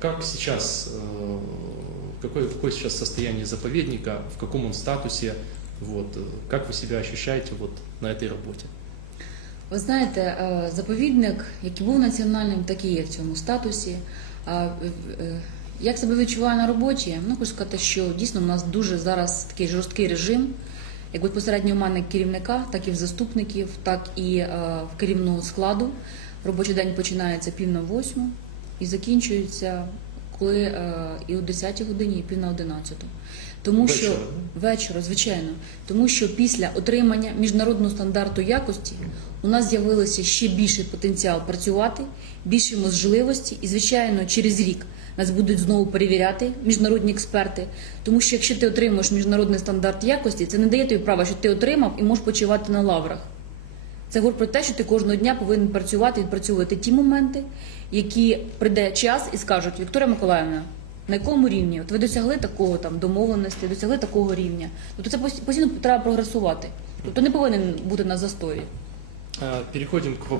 как сейчас, э, какое, какое сейчас состояние заповедника, в каком он статусе, вот, э, как вы себя ощущаете вот на этой работе? Ви знаєте, е, заповідник, який був національним, так і є в цьому статусі. А, е, е, Як себе відчуваю на роботі? Ну, хочу сказати, що дійсно у нас дуже зараз такий жорсткий режим, як безпосередньо в мене керівника, так і в заступників, так і е, в керівного складу. Робочий день починається пів на восьму і закінчується коли е, і о 10 годині, і пів на 11. Тому що Вечора, вечора, звичайно, тому що після отримання міжнародного стандарту якості у нас з'явилося ще більший потенціал працювати, більше можливості, і звичайно, через рік нас будуть знову перевіряти міжнародні експерти. Тому що якщо ти отримуєш міжнародний стандарт якості, це не дає тобі права, що ти отримав і можеш почивати на лаврах. Це говорить про те, що ти кожного дня повинен працювати, відпрацьовувати ті моменти, які прийде час і скажуть, Вікторія Миколаївна, на якому рівні? От ви досягли такого там домовленості, досягли такого рівня. Тобто це постійно треба прогресувати. Тобто не повинен бути на застої. Переходимо Переходим к